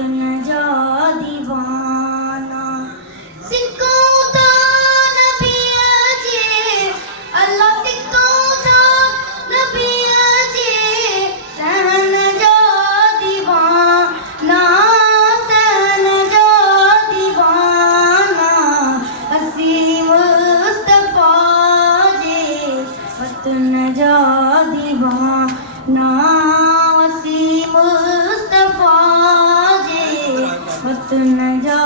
वतन जा दीवाना सिक्को वतन जा दीवाना वसी मुस्तफा जे वतन जा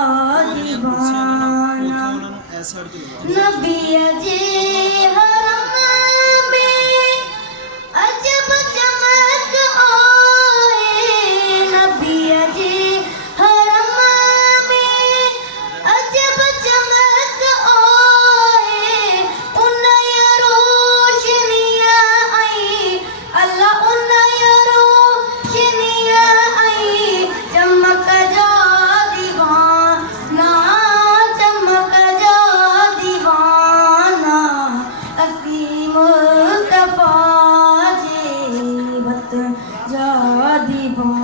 दीवाना नबी जे हरम में अजब चमक आए नबी जे हरम में अजब चमक आए उन्नय रोशनिया आई अल्लाह उन्नय रोशनिया आई चमक जा दीवाना चमक जा दीवाना असी मुस्तफा जे वतन जा दीवाना